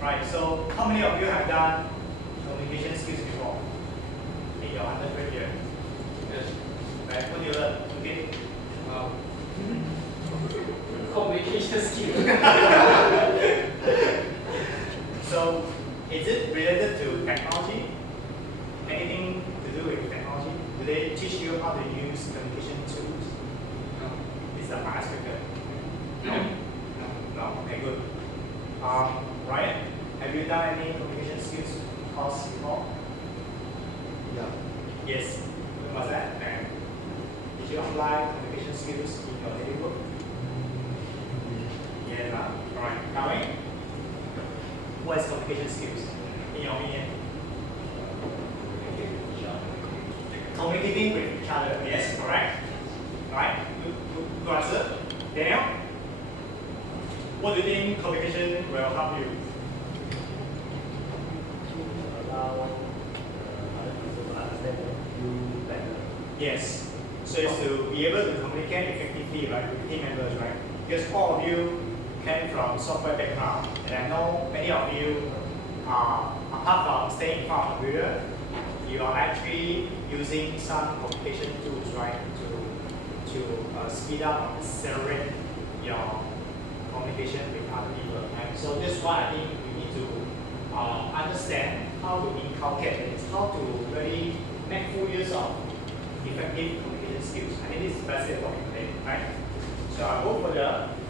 Right, so how many of you have done communication skills before in your undergraduate year? Yes. Right, what do you learn? Okay. Communication skills. So, is it related to technology? Anything to do with technology? Do they teach you how to use communication tools? No. Is that my speaker? No. No. Okay, good. Ryan, have you done any communication skills course before? Yeah. Yes. When was that? And did you apply communication skills in your daily work? Yes. All right. Coming. What is communication skills in your opinion? Communicating with each other. Yes, correct. All right. Good answer. Daniel, what do you think communication will help you? Allow other people to understand you better. Yes. So it's to be able to communicate effectively, right, with team members, right? Because all of you came from software background, and I know many of you, apart from staying in front of the computer, you are actually using some communication tools, right, to speed up or accelerate your communication with other people. Right? So this is why I think we need to understand how to inculcate it, how to really make full use of effective communication skills. I think this is the best way for me today, right? So I go for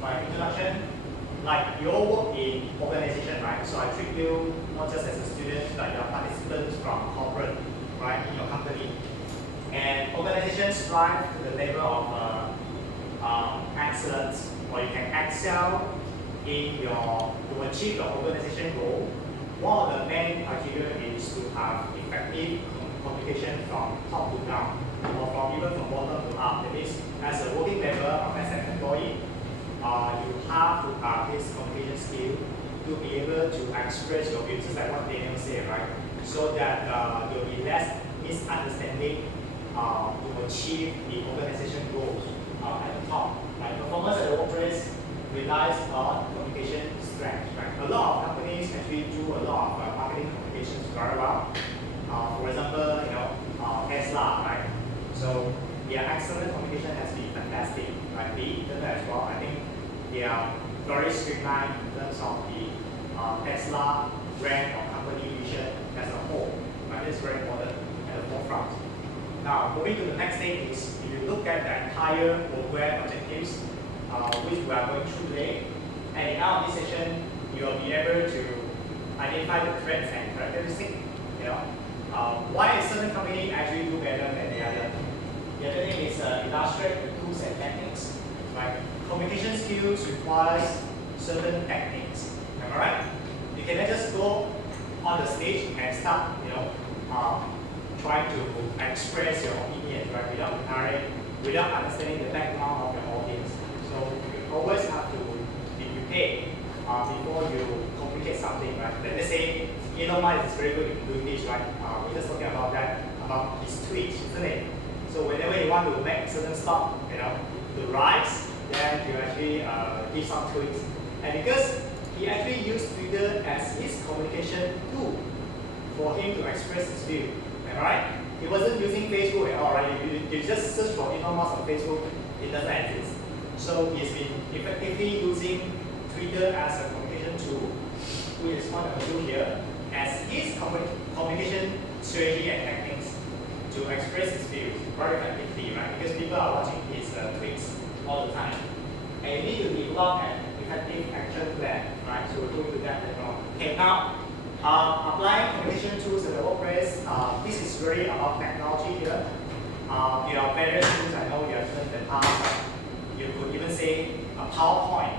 my introduction. Like you all work in organization, right? So I treat you not just as a student, but you're participants from corporate, right, in your company. And organizations strive to the level of excellence, or you can excel in to achieve your organization goal. One of the main criteria is to have effective communication from top to down, or even from bottom to up. That means, as a working member or as an employee, you have to have this communication skill to be able to express your views, just like what Daniel said, right? So that there will be less misunderstanding to achieve the organization goals at the top. Like performance at the workplace relies on communication strength, right? A lot of companies actually do a lot of marketing communications very well. For example, Tesla, right? So their excellent communication has been fantastic, right? The internet as well. I think they are very streamlined in terms of the Tesla brand or company vision as a whole. Right? It's very important at the forefront. Now, moving to the next thing is, if you look at the entire program objectives, which we are going through today, at the end of this session, you will be able to identify the trends and characteristics. Why a certain company actually do better than the other? The other thing is illustrate the tools and techniques. Right? Communication skills requires certain techniques. Am I right? You cannot just go on the stage and start, trying to express your opinion, right, without preparing, without understanding the background of your audience. So you always have to be prepared before you communicate something, right? Let's say Elon Musk is very good in doing this, right? We just talking about that, about his tweets, isn't it? So whenever you want to make certain stock, to rise, then you actually give some tweets. And because he actually used Twitter as his communication tool for him to express his view. Right? He wasn't using Facebook at all, right? You just search for Elon Musk on Facebook, it doesn't exist. So he's been effectively using Twitter as a communication tool, which is what I'm going to do here, as his communication strategy and techniques to express his views very effectively, right? Because people are watching his tweets all the time. And you need to develop an effective action plan, right? So we're going to that later on. Okay, now, applying communication tools in the workplace, this is really about technology here. There are various tools I know you have learned in the past. You could even say a PowerPoint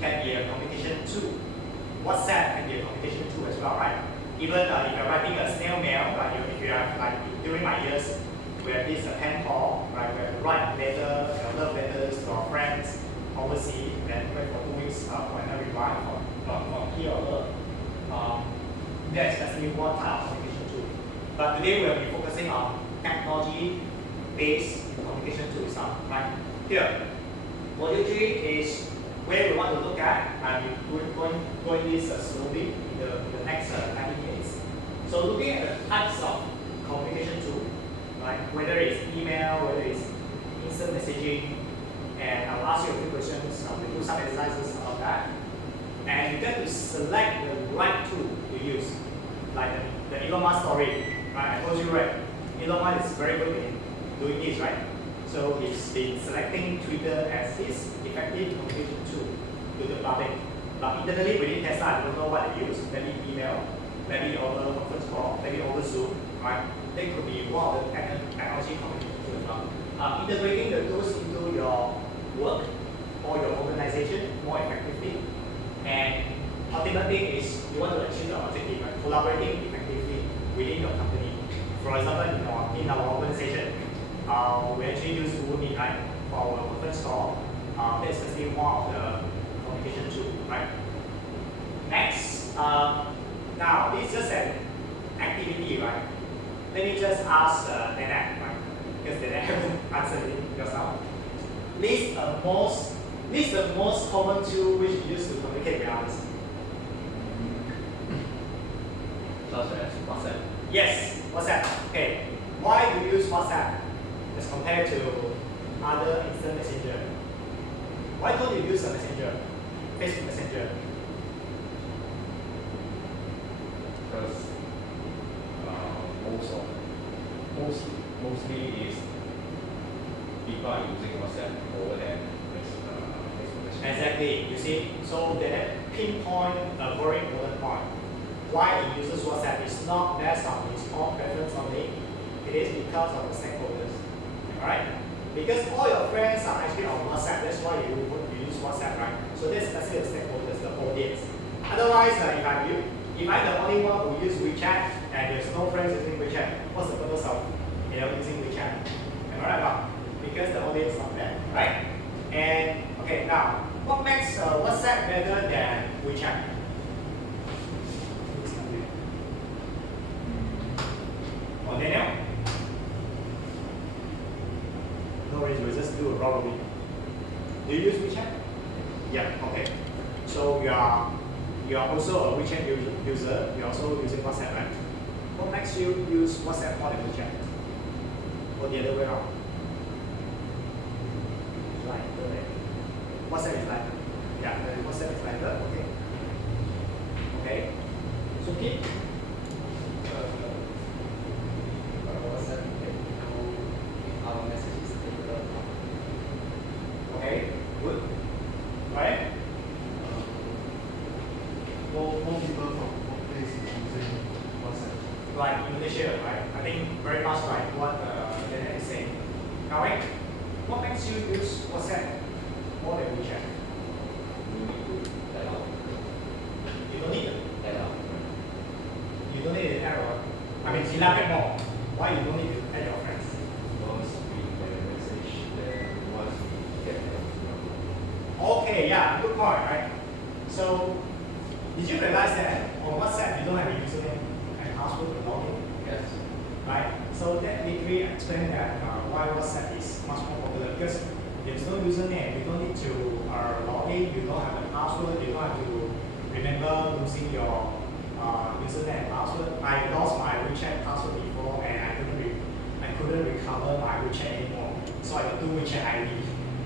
can be a communication tool. WhatsApp can be a communication tool as well, right? Even if you're writing a snail mail, right? If you have, like during my years, we have this pen pal, right? We have to write letter, love letters to our friends overseas, then wait for 2 weeks for another reply from he or her. That's definitely one type of communication tool. But today we'll be focusing on technology-based communication tools now, right? Here, module 3 is where we want to look at, and we types of communication tool, right? Whether it's email, whether it's instant messaging, and I'll ask you a few questions. We do some exercises about that. And you get to select the right tool to use, like the Elon Musk story, right? I told you, right? Elon Musk is very good in doing this, right? So he's been selecting Twitter as his effective communication tool to the public. But internally within Tesla, I don't know what they use. Maybe email, maybe over conference call, maybe over Zoom, right? They could be one of the technology communication tools as well. Integrating the tools into your work or your organization more effectively. And ultimate thing is you want to achieve the objective, right? Collaborating effectively within your company. For example, in our organization, we actually use Google Meet, right, for our conference call. That's actually one of the communication tool, right? Next, now this is just an activity, right? Let me just ask Dana, right? Because Dana haven't answered it yourself. List the most common tool which you use to communicate with others. Such as WhatsApp. Yes, WhatsApp. Okay. Why do you use WhatsApp as compared to other instant messenger? Why don't you use a messenger, Facebook Messenger? Because mostly is people are using WhatsApp over than Facebook Messenger. Exactly. You see, so that pinpoint a very important point. Why he uses WhatsApp is not based on his own preference only. It is because of the stakeholders. Alright? Because all your friends are actually on WhatsApp. That's why you use WhatsApp, right? So that's actually the stakeholders, the audience. Otherwise, if I'm the only one who use WeChat and there's no friends using WeChat, what's the purpose of using WeChat? Am I right about? Because the audience is not there, right? And okay, now what makes WhatsApp better than WeChat? Oh, Daniel? No worries, we'll just do a robbery. Do you use WeChat? Yeah, okay. So you are also a WeChat user, you're also using WhatsApp, right? What makes you use WhatsApp more than WeChat? Or the other way around? Lighter. WhatsApp is lighter. Yeah, WhatsApp is lighter, okay. Okay. So keep. WhatsApp can know if our message is delivered or not. Okay, good. Right? More people from workplace is using WhatsApp. Like Indonesia, right? I think very much like what Dana is saying. Correct? What makes you use WhatsApp more than WeChat? You need to dial out. You don't need it. Dial out. You don't need an arrow. I mean, elaborate more. Why you don't need to add your friends? Once we get a message, then once we get the Okay, yeah, good point, right? So, did you realize that on WhatsApp you don't have a username and password to log in? Yes. Right? So that literally explains that why WhatsApp is much more popular because there's no username, you don't need to log in, you don't have a password, you don't have to remember losing your username and password. I lost my WeChat password before and I couldn't recover my WeChat anymore. So I got two WeChat ID,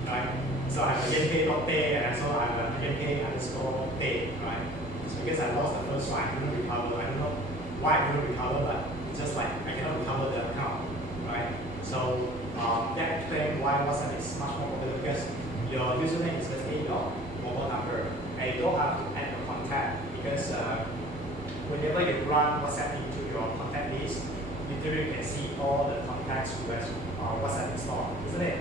right? So I have a Yanpei.pay and also I have a Yanpei_pay, right? So because I lost the first one, I couldn't recover. I don't know why I couldn't recover, but it's just like I cannot recover the account, right? So that explains why WhatsApp is much more popular because your username is basically your mobile number and you don't have to add a contact because whenever you run WhatsApp into your contact list, literally you can see all the contacts who has WhatsApp installed, isn't it?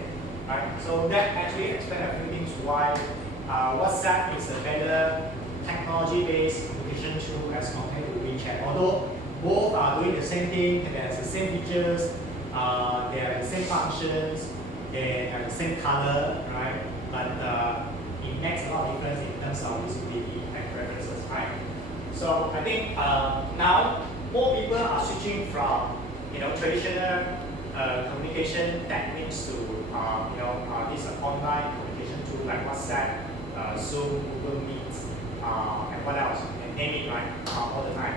Right? So that actually explains a few things why WhatsApp is a better technology-based communication tool as compared to WeChat. Although both are doing the same thing, they have the same features, they have the same functions, they have the same color, right? But it makes a lot of difference in terms of usability and preferences, right? So I think now more people are switching from traditional communication techniques to this online communication tool like WhatsApp, Zoom, Google Meet, and what else? And name it, right? All the time.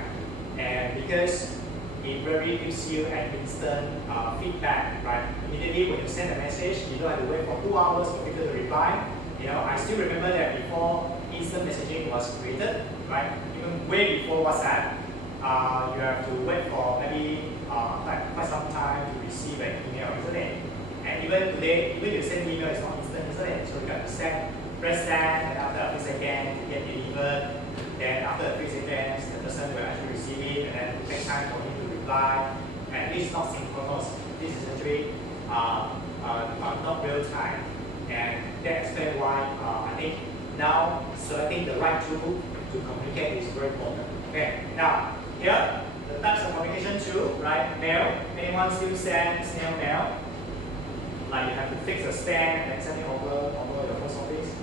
And because it very gives you an instant feedback, right? Immediately when you send a message, you don't have to wait for 2 hours for people to reply. You know, I still remember that before instant messaging was created, right? Even way before WhatsApp, you have to wait for maybe quite some time to receive an email, isn't it? And even today, even if you send email, it's not instant, isn't it? So you have to press send, and after a few seconds, you get delivered. Then after a few seconds, the person will actually receive it, and then it takes time for him to reply. And this is not synchronous. This is actually not real time. And that explains why I think now selecting the right tool to communicate is very important. Okay, now here the types of communication tool, right? Mail. Anyone still send snail mail? Like you have to fix a stamp and then send it over the post office.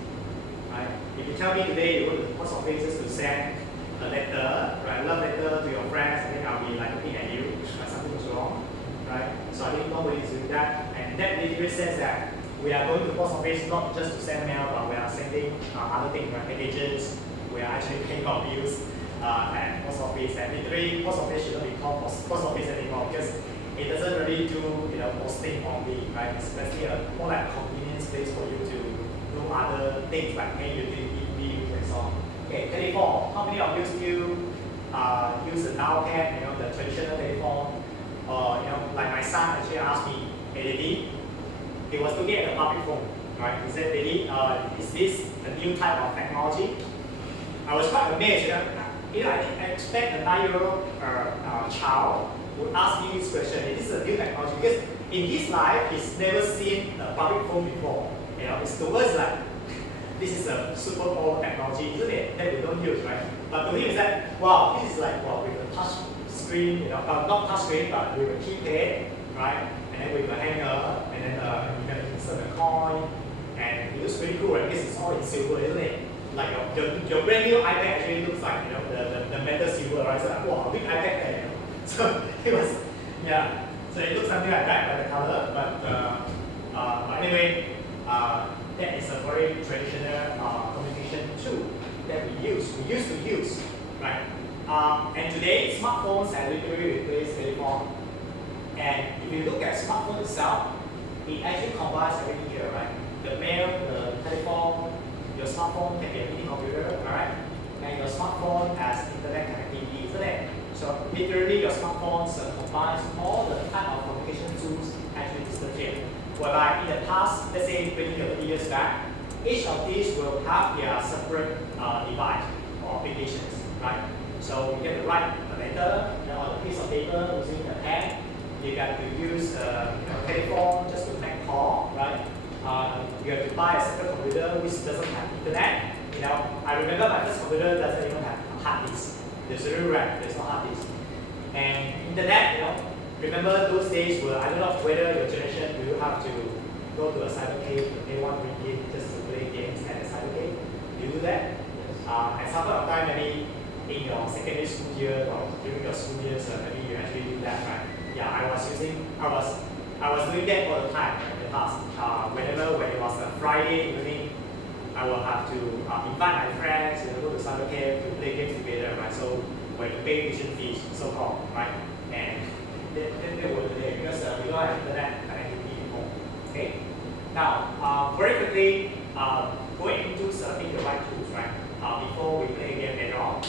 Right? If you tell me today you go to the post office just to send a letter, right? Love letter to your friends, and then I'll be like looking at you, like something was wrong, right? So I think nobody is doing that, and that literally says that we are going to the post office not just to send mail, but we are sending other things, like packages. We are actually paying our bills at post office, and literally post office shouldn't be called post office anymore because it doesn't really do posting only, right? It's basically more like a convenience place for you to do other things like pay utility bills and so on. Okay, telephone. How many of you still use the dial pad, the traditional telephone? Or like my son actually asked me, hey Daddy, he was looking at the public phone, right? He said, Daddy, is this a new type of technology? I was quite amazed. I didn't expect a 9-year-old child would ask me this question. Is this a new technology? Because in his life, he's never seen a public phone before. It's the words like, this is a super old technology, isn't it? That we don't use, right? But to him, it's like, wow, this is like, wow, with a touch screen, not touch screen, but with a keypad, right? And then with a hanger, and then you can insert a coin, and it looks pretty cool, right? Because it's all in silver, isn't it? Like your brand new iPad actually looks like the metal silver, right? So like, wow, big iPad there. So it was, yeah. So it looks something like that by the color, but anyway, that is a very traditional communication tool that we used to use, right? And today, smartphones have literally replaced telephone. And if you look at smartphone itself, it actually combines everything here, right? The mail, the telephone, your smartphone can be a mini computer, alright? And your smartphone has internet connectivity, isn't it? So literally your smartphones combines all the type of communication tools actually listed here. Whereby in the past, let's say 20 or 30 years back, each of these will have their separate device or applications, right? So you get to write a letter on a piece of paper using a pen. You got to use a telephone just to make call, right? You have to buy a separate computer which doesn't have internet. I remember my first computer doesn't even have a hard disk. There's a real RAM, there's no hard disk. And internet, remember those days where I don't know whether your generation will have to go to a cybercade to pay $1 just to play games at a cybercade. Do you do that? At some point of time, maybe in your secondary school year or during your school years, maybe you actually do that, right? Yeah, I was doing that all the time in the past. When it was a Friday evening, I will have to invite my friends, go to cybercade to play games together, right? So when you pay tuition fees, so called, right? And they were there because we don't have internet connectivity anymore. Okay. Now, very quickly, going into selecting the right tools, right? Before we play a game later on.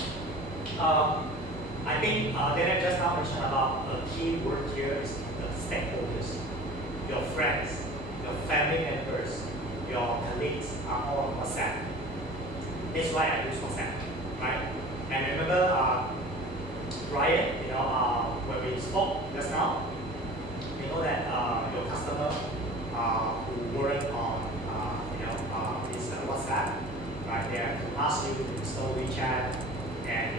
I think Daniel just now mentioned about a key word here is the stakeholders. Your friends, your family members, your colleagues are all on WhatsApp. That's why I use WhatsApp, right? And remember, Brian, when we spoke just now, you know that your customer who weren't on, this WhatsApp, right? They have to ask you to install WeChat, and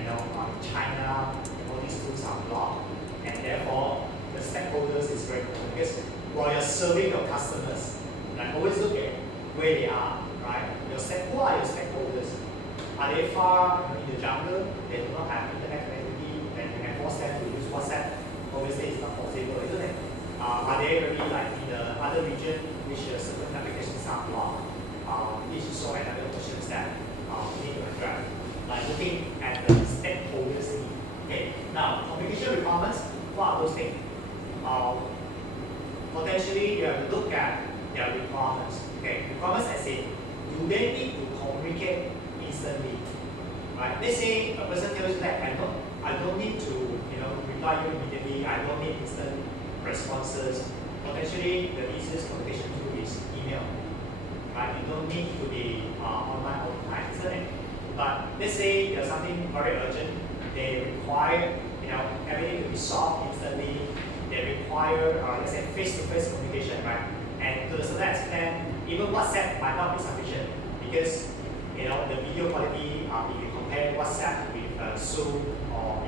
China, all these tools are blocked, and therefore the stakeholders is very important because while you're serving your customers, like always look at where they are, right? Who are your stakeholders? Are they far in the jungle? They do not have internet connectivity, and you can force them to use WhatsApp. Obviously, it's not possible, isn't it? Are they really like in the other region which certain applications are blocked? This is also another question that we need to address. Like looking at the stakeholders need. Okay, now communication requirements, what are those things? instantly. Right? Let's say a person tells you that I don't need to reply you immediately. I don't need instant responses. Potentially, the easiest communication tool is email. Right? You don't need to be online all the time, isn't it? But let's say there's something very urgent. They require everything to be solved instantly. They require let's say face-to-face communication, right? And to a certain extent, even WhatsApp might not be sufficient because the video quality, if you compare WhatsApp with Zoom or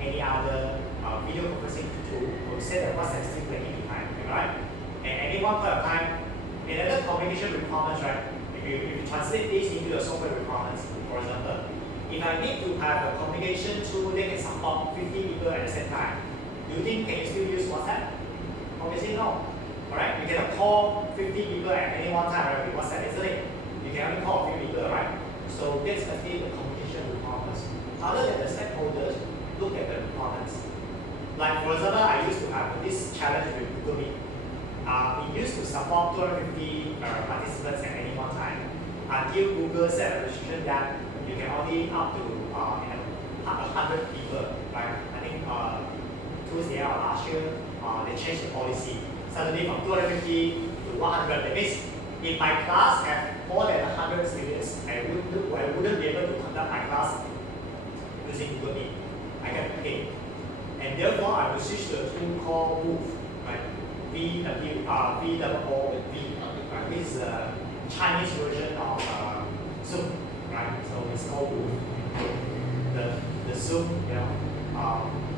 any other video conferencing tool, we'll say that WhatsApp is still lagging behind, right? And at any one point of time, in other communication requirements, right? If you translate this into the software requirements, for example, if I need to have a communication tool that can support 50 people at the same time, do you think can you still use WhatsApp? Obviously no. Alright? You cannot call 50 people at any one time, right? With WhatsApp, isn't it? You can only call a few people, right? So that's actually the communication requirements. Other than the stakeholders, look at the requirements. Like for example, I used to have this challenge with Google Meet. It used to support 250 participants at any one time until Google set a restriction that you can only up to 100 people, right? I think towards the end of last year, they changed the policy. Suddenly from 250 to 100. That means if my class have more than 100 students, I wouldn't be able to conduct my class using Google Meet. I can pay. And therefore, I will switch to a tool called Move, right? V-O-O-V, right? This is a Chinese version of Zoom, right? So it's called Move. The Zoom,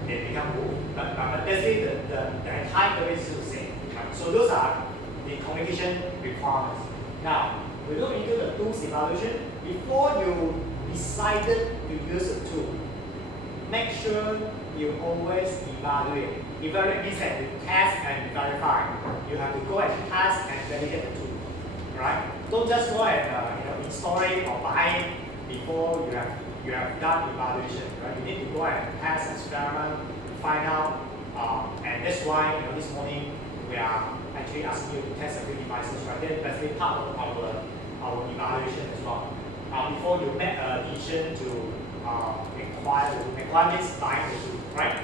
they become Move. But basically, the entire domain is still the same. Right? So those are the communication requirements. Now, we look into the tools evaluation. Before you decided to use a tool, make sure you always evaluate. Evaluate means that you test and verify. You have to go and test and validate the tool, right? Don't just go and install it or buy it before you have done evaluation, right? You need to go and test, experiment, find out, and that's why this morning we are actually asking you to test a few devices, right? That's basically part of our evaluation as well. Before you make a decision to acquire this buying the tool, right?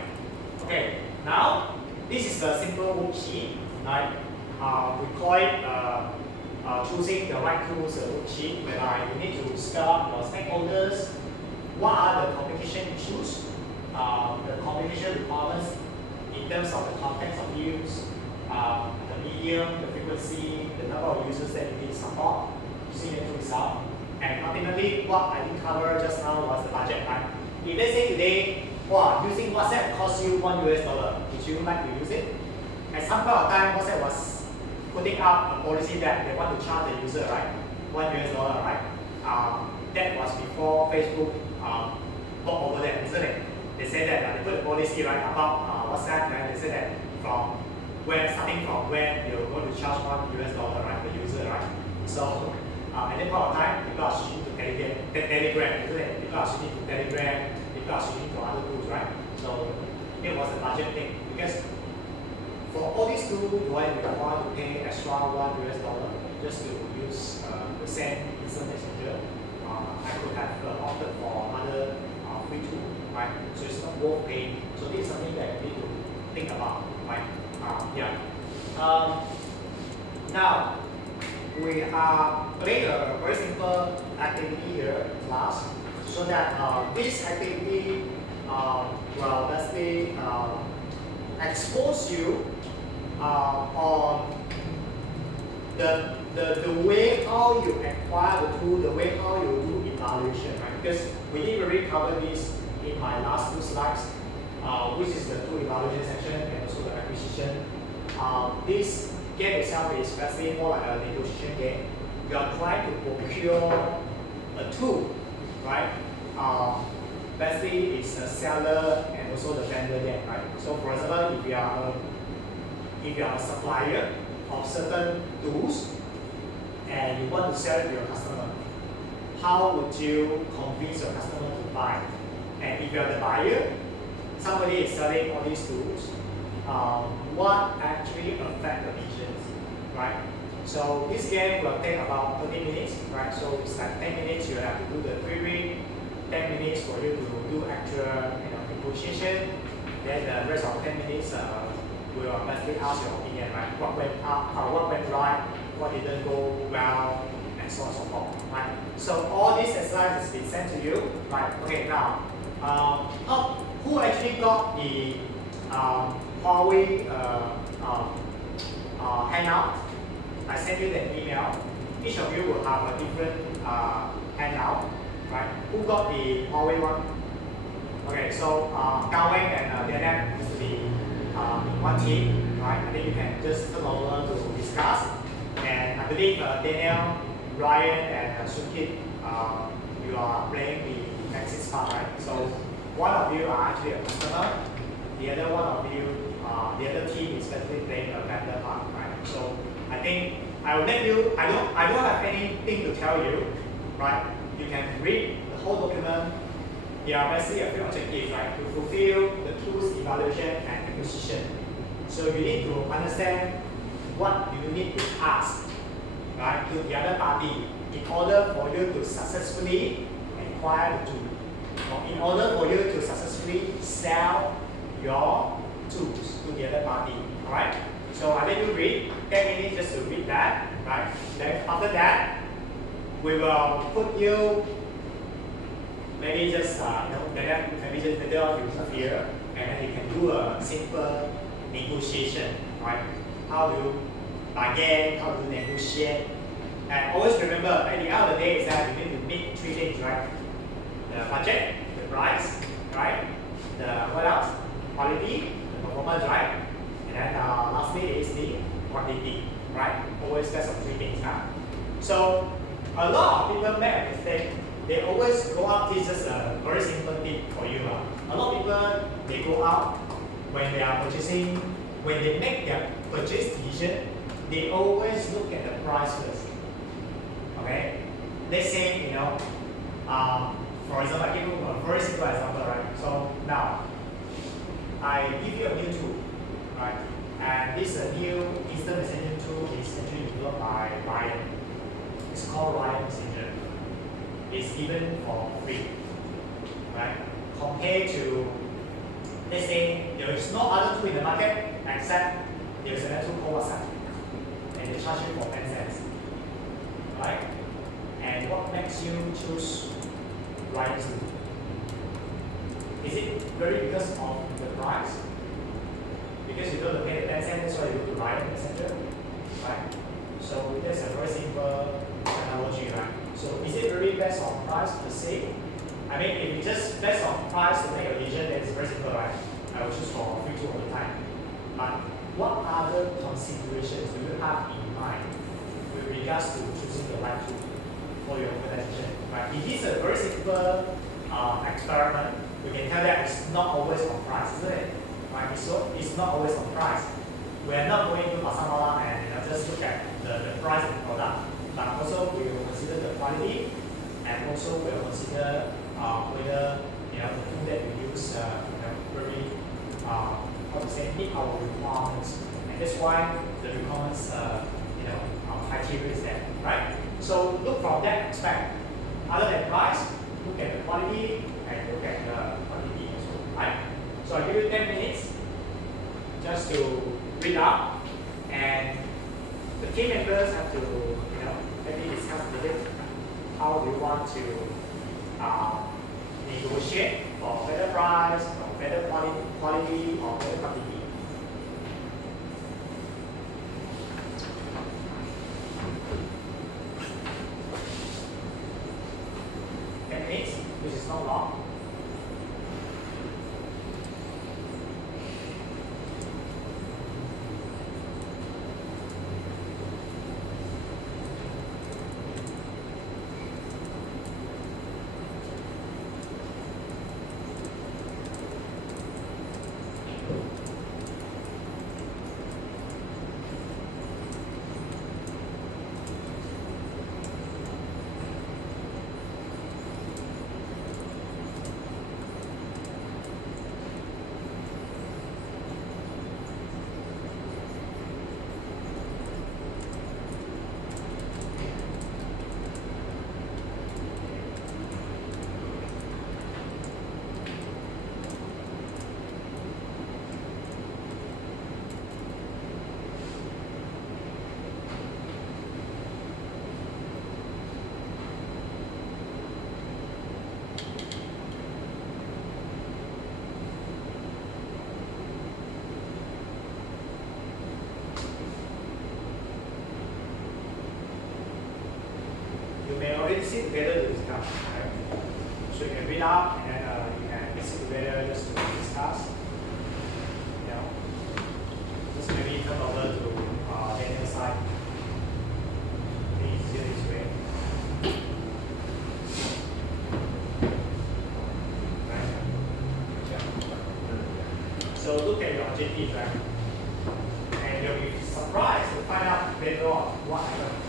Okay, now this is the simple worksheet, right? We call it choosing the right tools worksheet, whereby you need to spell out your stakeholders, what are the communication issues, the communication requirements in terms of the context of use, the medium, the frequency, the number of users that you need to support, using the tool itself. And ultimately, what I didn't cover just now was the budget, right? If let's say today, using WhatsApp costs you $1, would you like to use it? At some point of time, WhatsApp was putting up a policy that they want to charge the user, right? $1, right? That was before Facebook bought over them, isn't it? They said that they put a policy right about WhatsApp, and they said that starting from when you're going to charge $1, right, per user, right? So at that point of time, people are switching to Telegram, isn't it? People are switching to Telegram, people are switching to other tools, right? So it was a budget thing because for all these tools, do I require to pay extra $1 just to use the same instant messenger? I could have opted for other free tool, right? So it's not worth paying. So this is something that you need to think about, right? Now, we are playing a very simple activity here in class, so that this activity will basically expose you on the way how you acquire the tool, the way how you do evaluation, right? Because we didn't really cover this in my last two slides, which is the tool evaluation section and also the acquisition. This game itself is basically more like a negotiation game. You are trying to procure a tool, right? Basically, it's a seller and also the vendor there, right? So, for example, if you are a supplier of certain tools and you want to sell it to your customer, how would you convince your customer to buy? And if you are the buyer, somebody is selling all these tools, what actually affect the decisions, right? So this game will take about 30 minutes, right? So it's like 10 minutes you have to do the pre-read, 10 minutes for you to do actual negotiation. Then the rest of 10 minutes will basically ask your opinion, right? What went up, what went right, what didn't go well, and so on and so forth, right? So all these exercises been sent to you, right? Okay, now, who actually got the Huawei handout? I sent you the email. Each of you will have a different handout, right? Who got the Huawei one? Okay, so Gao Wei and Daniel used to be in one team, right? I think you can just turn over to discuss. And I believe Daniel, Ryan, and Sun Kit, you are playing the Maxis part, right? So one of you are actually a customer. The other one of you, the other team is basically playing a vendor part, right? So I think I will let you. I don't have anything to tell you, right? You can read the whole document. There are basically a few objectives, right? To fulfill the tools evaluation and acquisition. So you need to understand what you need to ask, right, to the other party in order for you to successfully acquire the tool, or in order for you to successfully sell your tools to the other party. All right. So I let you read 10 minutes just to read that, right? Then after that, we will put you maybe just maybe just middle of your here, and then you can do a simple negotiation, right? How to bargain, how to negotiate, and always remember at the end of the day is that you need to meet three things, right? The budget, the price, right? The what else? Quality, the performance, right? And then lastly is the quantity, right? Always that's of three things. So a lot of people make a mistake. They always go out. This is a very simple tip for you. A lot of people they go out when they are purchasing, when they make their purchase decision, they always look at the price first. Okay? Let's say for example, I give you a very simple example, right? So now I give you a new tool, right? And this new instant messaging tool is actually developed by Ryan. It's called Ryan Messenger. It's given for free, right? Compared to, let's say, there is no other tool in the market except there is another tool called WhatsApp, and they charge you for 10 cents, right? And what makes you choose Ryan tool? Is it really because of the price? Because you don't pay the 10 cents, that's why you go to Ryan Messenger, right? So that's a very simple analogy, right? So is it really based on price per se? I mean, if it's just based on price to make a decision, then it's very simple, right? I will choose for free tool all the time. But what other considerations do you have in mind with regards to choosing the right tool for your organization? Right? It is a very simple experiment. We can tell that it's not always on price, isn't it? Right? It's not always on price. We are not going to Pasar Malam and just look at the price of the product, but also we will consider the quality, and also we will consider whether the tool that we use really how to say meet our requirements, and that's why the requirements criteria is there, right? So look from that aspect. Other than price, look at the quality and look at the quantity as well, right? So I give you 10 minutes just to read up, and the team members have to maybe discuss a bit how we want to negotiate for better price, or better quality, or better quantity. Which is not long. up and then you can sit together just to discuss. You know, just maybe turn over to Daniel's side. Easier this way. Right. So look at your objectives, right? And you'll be surprised to find out later on what happened.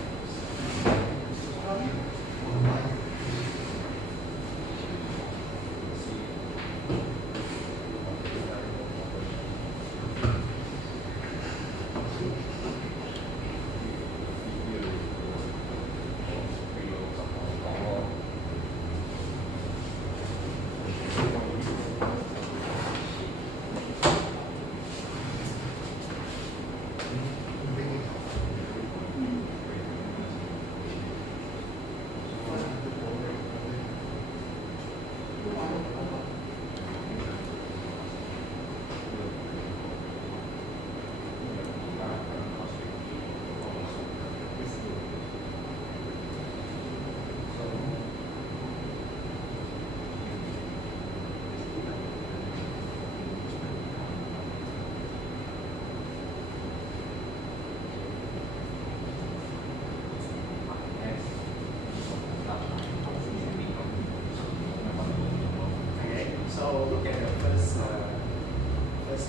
So look at the first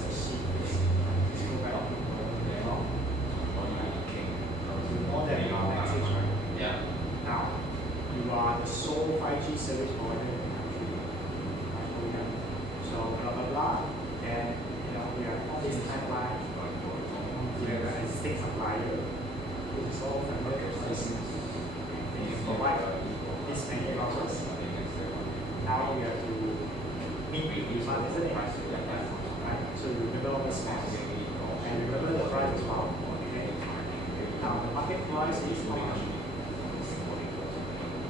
sheet. More than your message, right? Yeah. Now, you are the sole 5G service provider in the country. So blah blah blah. And you know we have all this timeline. We have an existing supplier, which is all familiar with this. You provide this many routers. Now we have to meet the demand, isn't it? Right. So you remember all the specs and remember the price as well. Okay. Now the market price is how much?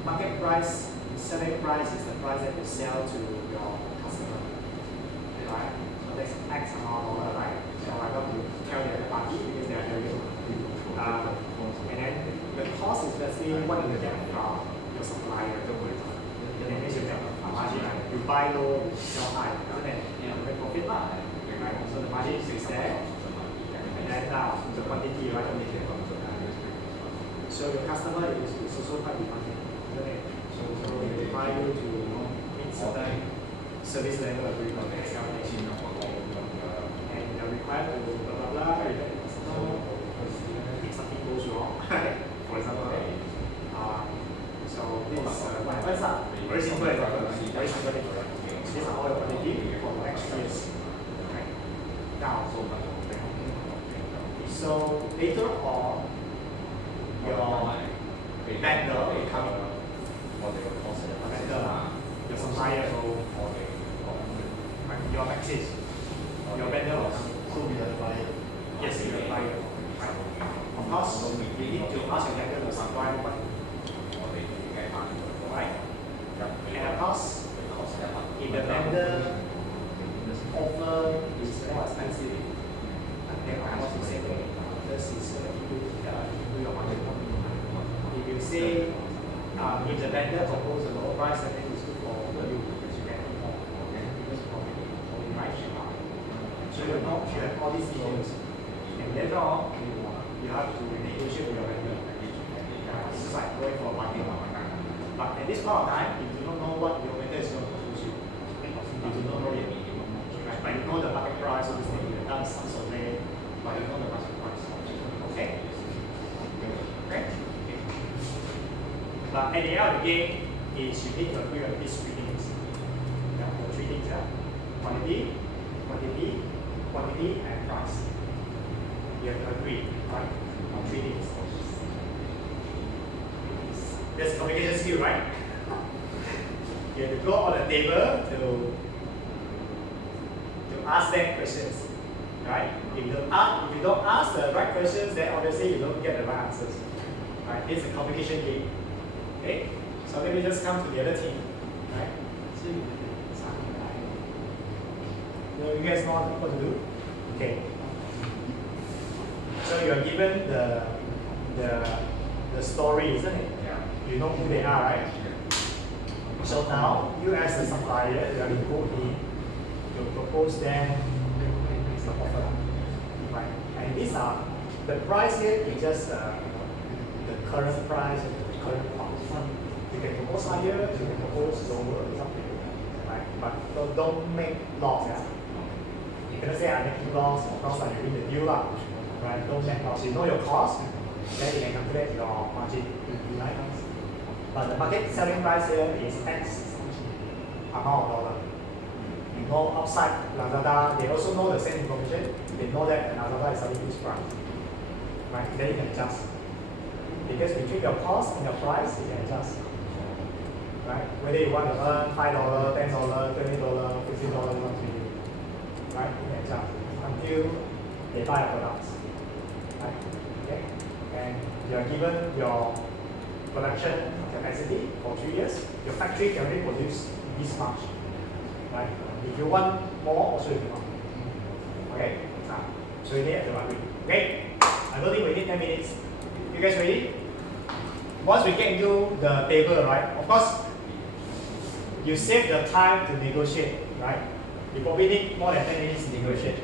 Market price, selling price is the price that you sell to your customer. Right? So that's X amount of dollar, right? So I got to tell the other party because they are very good. And then the cost is let's say what you get from your supplier. And then you get a margin, right? You buy low, you sell high, isn't it? You make profit, right? So the margin is there. And then now the quantity, right? So your customer is also quite demanding, isn't it? So they require you to meet certain service level agreement, and you're required to blah blah blah, you get the customer if something goes wrong, for example. So this what happens are very simple example, very simple thing. These are all your quantity for the next years. Right? Now, so later on, your vendor will come in. Vendor, your supplier will, your axis, your vendor will come in. So we are buyer. Yes, you are buyer. Right? Of course, you need to ask your vendor to supply what. Right? And of course, if the vendor offer is more expensive, then of course you say, this is going to do your market. If you say, if the vendor proposes a lower price, then it's good for you because you get more. Because profit only right. So you know you have all these details. And later on, you have to negotiate with your vendor. This is like going for a market. But at this point of time, you do not know what your vendor is going to propose you. You do not know yet. Right? But you know the market price, so this thing, you have done some survey, but you know the market price. Okay? Okay? But at the end of the game, is you need to agree on these three things. Yeah, the three things, yeah. Quantity, and price. You have to agree, right? On three things. That's communication skill, right? You have to go on the table to ask them questions, right? If you don't ask the right questions, then obviously you don't get the right answers, right? It's a communication game. Okay, so let me just come to the other team, right? So you guys know what to do? Okay. So you are given the story, isn't it? You know who they are, right? So now, you as the supplier, you have to go in to propose them the offer. Right? And these are, the price here is just the current price and the current cost. You can propose higher, you can propose lower, something. Right? But don't make loss. Yeah? You cannot say I'm making loss, of course I'm doing the deal. Right? Don't make loss. You know your cost, then you can calculate your margin. Right? But the market selling price here is X amount of dollar. You know outside Lazada, they also know the same information. They know that Lazada is selling this price. Right? Then you can adjust. Because between your cost and your price, you can adjust. Right? Whether you want to earn $5, $10, $20, $50, it's up to you. Right? You can adjust until they buy your products. Right? Okay? And you are given your production capacity for 3 years. Your factory can only produce this much. Right? If you want more, also you want. Okay? So you need to agree. Okay? I don't think we need 10 minutes. You guys ready? Once we get into the table, right? Of course, you save the time to negotiate, right? You probably need more than 10 minutes to negotiate.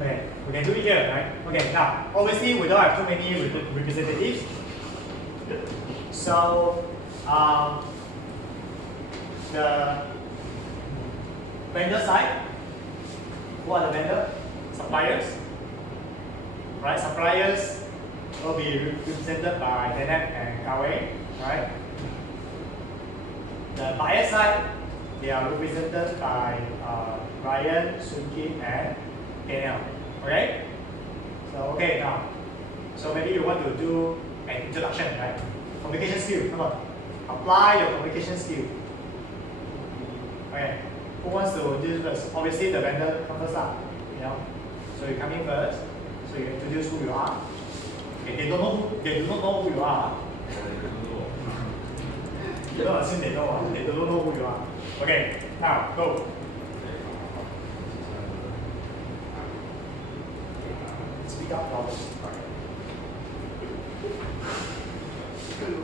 Okay, we can do it here, right? Okay, now, obviously we don't have too many representatives. So, the vendor side, who are the vendor? Suppliers. Right, suppliers will be represented by Tenet and Kawe, right? The buyer side, they are represented by Ryan, Sun Kim, and Daniel. Okay? So, okay, now. So, maybe you want to do an introduction, right? Communication skill, come on. Apply your communication skill. Okay. Who wants to do this first? Obviously, the vendor comes first up. You know? So, you come in first. So, you introduce who you are. Okay, they do not know who you are. You don't assume they know, they don't know who you are. Okay, now go. Speak up louder.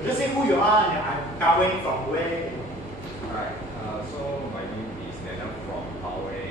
Just say who you are and I'm Kawe from where. Alright, so my name is Daniel from Huawei.